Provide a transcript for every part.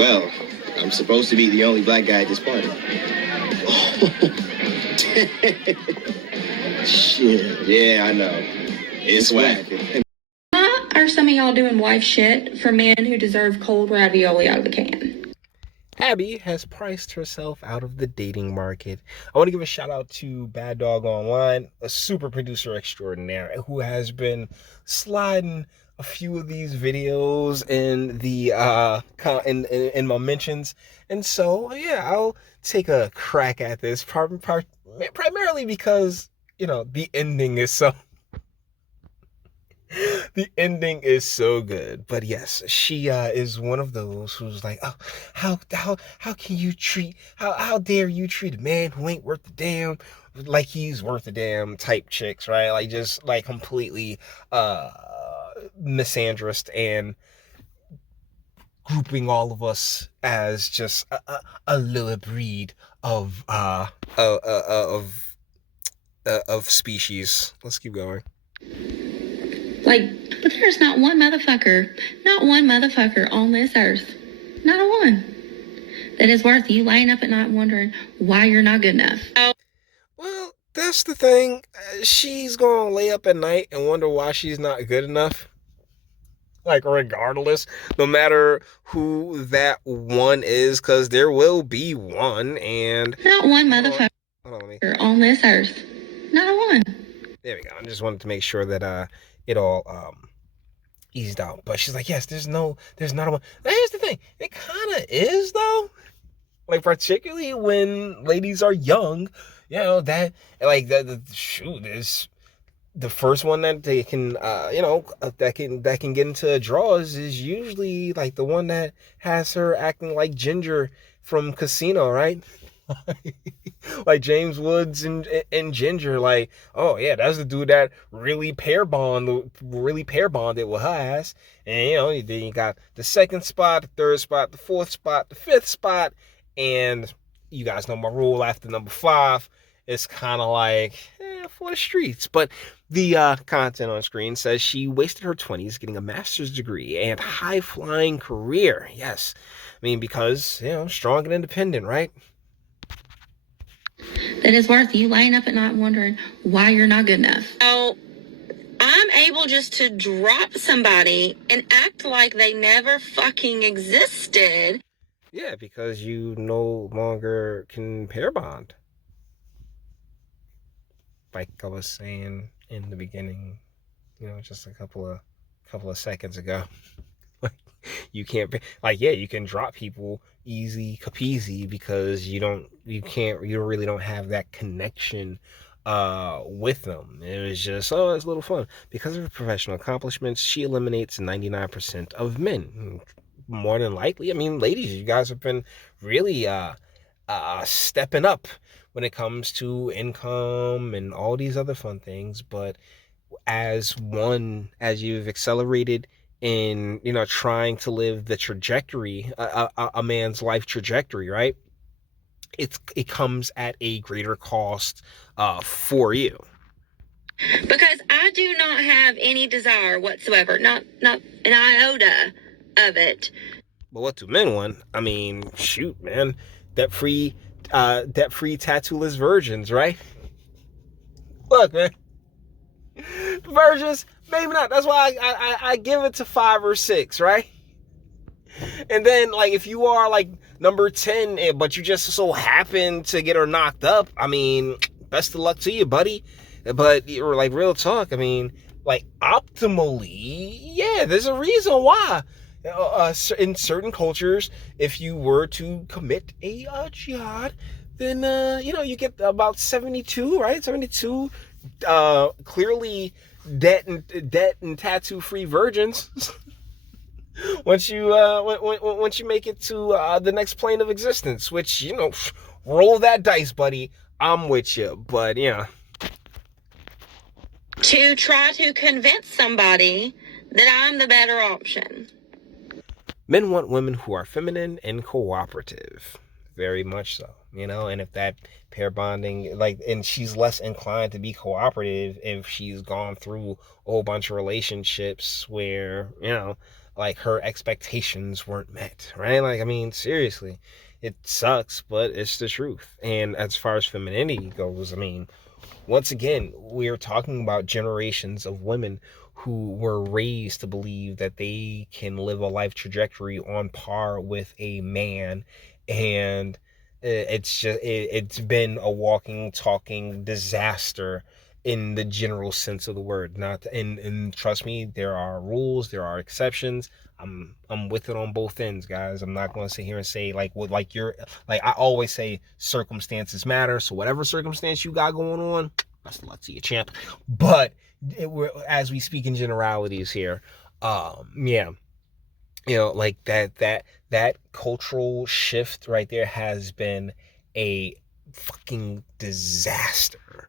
Well, I'm supposed to be the only black guy at this party. Shit. Yeah, I know. It's whack. Why are some of y'all doing wife shit for men who deserve cold ravioli out of the can? Abby has priced herself out of the dating market. I want to give a shout out to Bad Dog Online, a super producer extraordinaire who has been sliding a few of these videos in the in my mentions, and so yeah, I'll take a crack at this primarily because the ending is so. The ending is so good. But yes, she is one of those who's like, oh, how can you how dare you treat a man who ain't worth a damn like he's worth a damn type chicks, right? Like just like completely misandrist and grouping all of us as just a lower breed of species. Let's keep going. But there's not one motherfucker on this earth, not a one, that is worth you laying up at night wondering why you're not good enough. Well, that's the thing. She's gonna lay up at night and wonder why she's not good enough. Like, regardless, no matter who that one is, because there will be one, and... Not one motherfucker on this earth, not a one. There we go. I just wanted to make sure that it all eased out. But she's like, yes, there's not a one. Now, here's the thing. It kind of is, though. Like, particularly when ladies are young, that, like, shoot, is the first one that they can, that can get into draws is usually, like, the one that has her acting like Ginger from Casino, right? Like James Woods and Ginger, like, oh yeah, that's the dude that really pair bonded with her ass. And then you got the second spot, the third spot, the fourth spot, the fifth spot, and you guys know my rule after number 5. It's kind of like for the streets. But the content on screen says she wasted her 20s getting a master's degree and high-flying career. Yes, I mean, because strong and independent, right? That is worth you laying up at night wondering why you're not good enough. So I'm able just to drop somebody and act like they never fucking existed. Yeah, because you no longer can pair bond. Like I was saying in the beginning, just a couple of seconds ago. You can't, like, yeah, you can drop people easy capeasy because you really don't have that connection with them. It was just, oh, it's a little fun. Because of her professional accomplishments, she eliminates 99% of men. More than likely, I mean, ladies, you guys have been really stepping up when it comes to income and all these other fun things. But as you've accelerated in trying to live the trajectory, a man's life trajectory, right? It comes at a greater cost for you. Because I do not have any desire whatsoever, not an iota of it. But what do men want? I mean, shoot, man, debt-free tattooless virgins, right? Look, man, virgins, maybe not. That's why I give it to 5 or 6, right? And then, like, if you are like number 10, but you just so happen to get her knocked up, I mean, best of luck to you, buddy. But like, real talk, I mean, like, optimally, yeah, there's a reason why. In certain cultures, if you were to commit a jihad, then you get about 72, right? 72 clearly debt and tattoo free virgins. once you make it to the next plane of existence, which roll that dice, buddy. I'm with you, but to try to convince somebody that I'm the better option. Men want women who are feminine and cooperative. Very much so, and if that pair bonding, and she's less inclined to be cooperative if she's gone through a whole bunch of relationships where, like her expectations weren't met, right? Like, I mean, seriously, it sucks, but it's the truth. And as far as femininity goes, I mean, once again, we're talking about generations of women who were raised to believe that they can live a life trajectory on par with a man, and it's been a walking, talking disaster in the general sense of the word. Not and trust me, there are rules, there are exceptions. I'm with it on both ends, guys. I'm not going to sit here and say like I always say, circumstances matter. So whatever circumstance you got going on, best of luck to you, champ. But as we speak in generalities here, yeah, like that cultural shift right there has been a fucking disaster.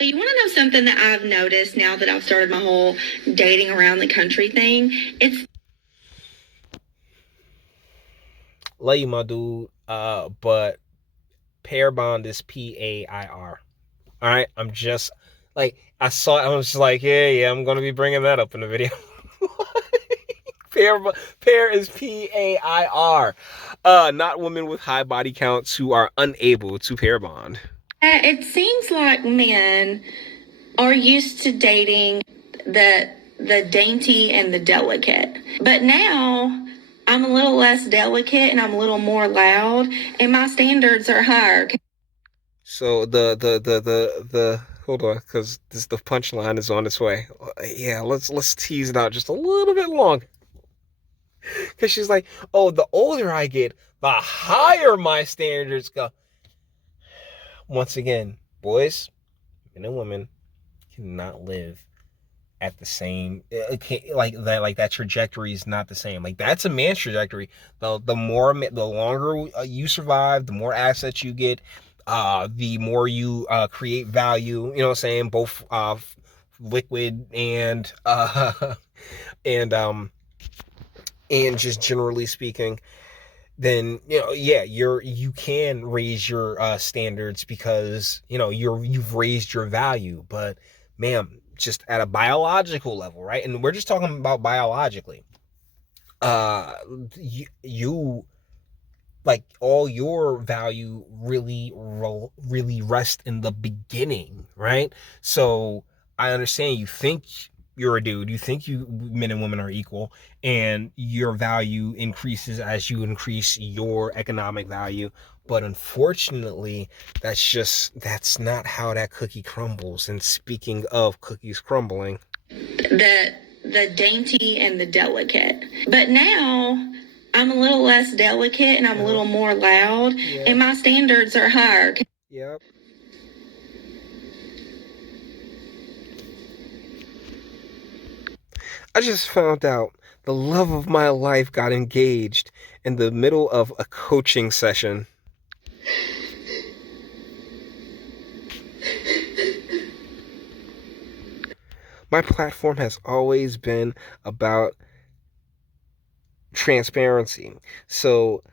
You want to know something that I've noticed now that I've started my whole dating around the country thing? It's love you, my dude. But pair bond is PAIR. All right, I'm just like I saw. I was just like, yeah, I'm gonna be bringing that up in the video. Pair is PAIR. Not women with high body counts who are unable to pair bond. it seems like men are used to dating the dainty and the delicate, but now I'm a little less delicate and I'm a little more loud, and my standards are higher. So the hold on, because the punchline is on its way. Yeah, let's tease it out just a little bit longer. Because she's like, oh, the older I get, the higher my standards go. Once again, boys, men and women cannot live at the same, like that trajectory is not the same. Like, that's a man's trajectory. The longer you survive, the more assets you get, the more you create value, you know what I'm saying, both liquid and and just generally speaking, then you can raise your standards because you've raised your value. But ma'am, just at a biological level, right? And we're just talking about biologically. You like all your value really rests in the beginning, right? So I understand you think you're a dude, you think men and women are equal, and your value increases as you increase your economic value. But unfortunately, that's not how that cookie crumbles. And speaking of cookies crumbling, The dainty and the delicate, but now I'm a little less delicate and I'm a little more loud, and my standards are higher. Yep. I just found out the love of my life got engaged in the middle of a coaching session. My platform has always been about transparency. So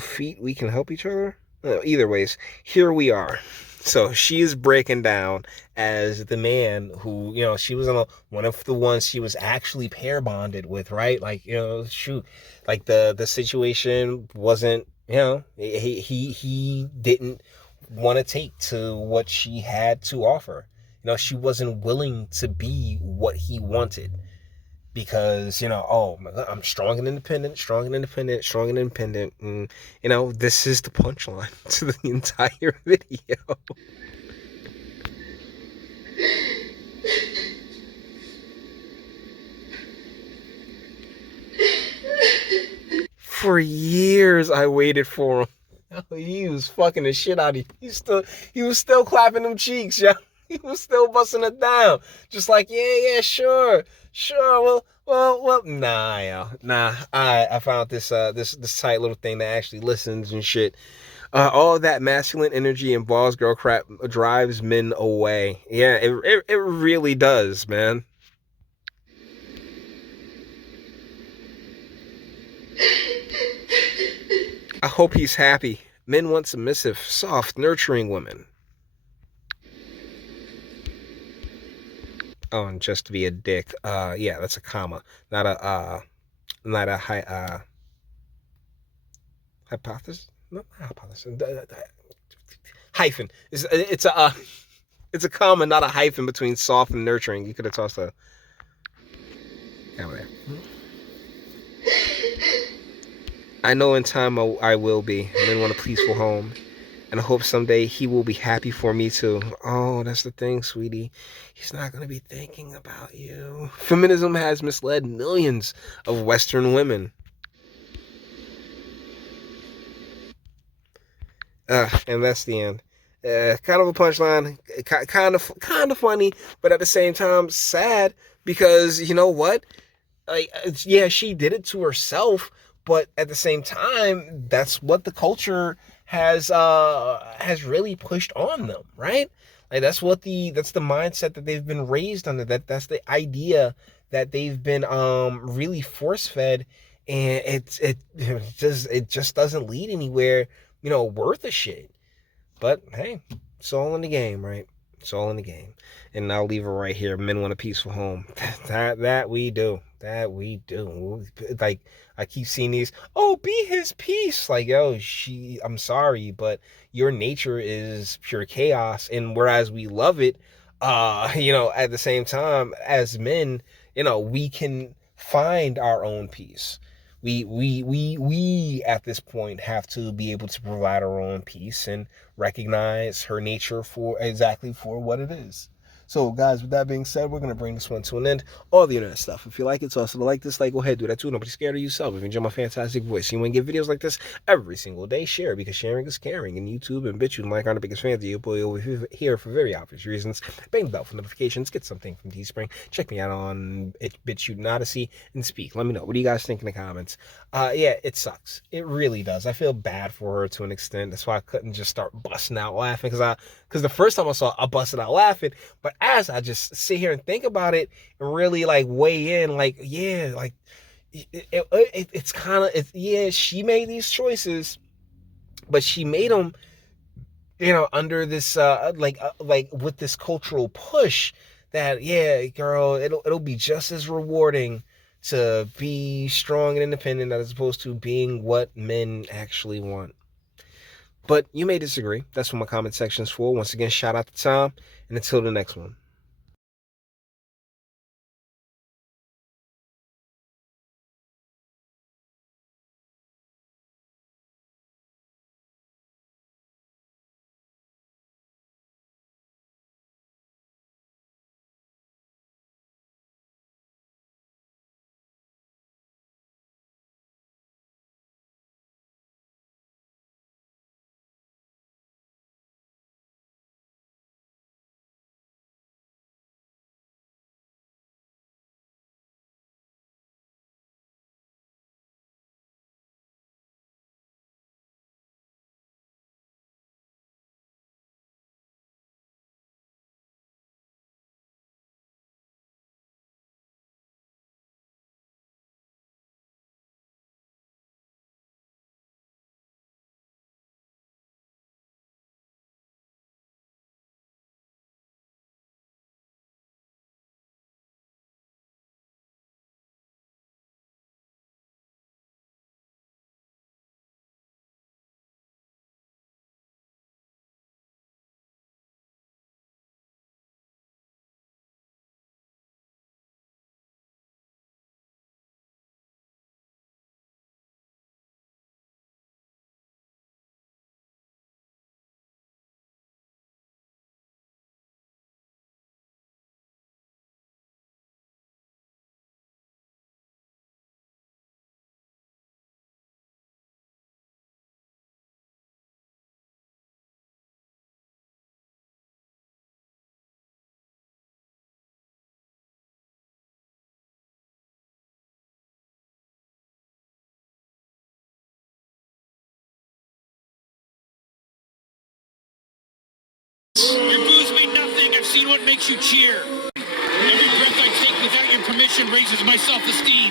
feet, we can help each other. Either ways, here we are. So she is breaking down as the man who, she was one of the ones she was actually pair bonded with, right? Like, shoot, like the situation wasn't, he didn't want to take to what she had to offer. She wasn't willing to be what he wanted. Because oh my God, I'm strong and independent. And this is the punchline to the entire video. For years I waited for him. He was fucking the shit out of you. He was still clapping them cheeks, yo. He was still busting it down. Just like, yeah, sure. Well, nah, yo. Nah, I found this tight little thing that actually listens and shit. All that masculine energy and balls girl crap drives men away. Yeah, it really does, man. I hope he's happy. Men want submissive, soft, nurturing women. Oh, and just to be a dick. Yeah, that's a comma, not a hypothesis. No, not hypothesis. Hyphen. It's a comma, not a hyphen between soft and nurturing. You could have tossed a comma there. I know in time I will be. Men want a peaceful home. And I hope someday he will be happy for me too. Oh, that's the thing, sweetie. He's not going to be thinking about you. Feminism has misled millions of Western women. And that's the end. Kind of a punchline, kind of funny, but at the same time sad, because you know what? Yeah, she did it to herself, but at the same time, that's what the culture has really pushed on them, right? Like that's the mindset that they've been raised under. That's the idea that they've been really force fed, and it just doesn't lead anywhere, worth a shit. But hey, it's all in the game, right? It's all in the game. And I'll leave it right here. Men want a peaceful home. That we do. That we do. Like, I keep seeing these, oh, be his peace. Like, yo, I'm sorry, but your nature is pure chaos. And whereas we love it, at the same time, as men, we can find our own peace. We at this point have to be able to provide our own peace and recognize her nature for what it is. So, guys, with that being said, we're going to bring this one to an end. All the internet stuff. If you like it, toss it a like, dislike, go ahead, do that too. Nobody's scared of yourself. If you enjoy my fantastic voice, you want to get videos like this every single day, share, because sharing is caring. And YouTube and Bitchute and Mike are the biggest fans of you, boy, over here for very obvious reasons. Bang the bell for notifications. Get something from Teespring. Check me out on Bitchute and Odyssey and speak. Let me know. What do you guys think in the comments? Yeah, it sucks. It really does. I feel bad for her to an extent. That's why I couldn't just start busting out laughing, because the first time I saw it, I busted out laughing. But as I just sit here and think about it and really like weigh in, like, yeah, like it's kind of, yeah, she made these choices, but she made them, under this, like with this cultural push that, yeah, girl, it'll be just as rewarding to be strong and independent as opposed to being what men actually want. But you may disagree. That's what my comment section is for. Once again, shout out to Tom, and until the next one. Your booze mean nothing. I've seen what makes you cheer. Every breath I take without your permission raises my self-esteem.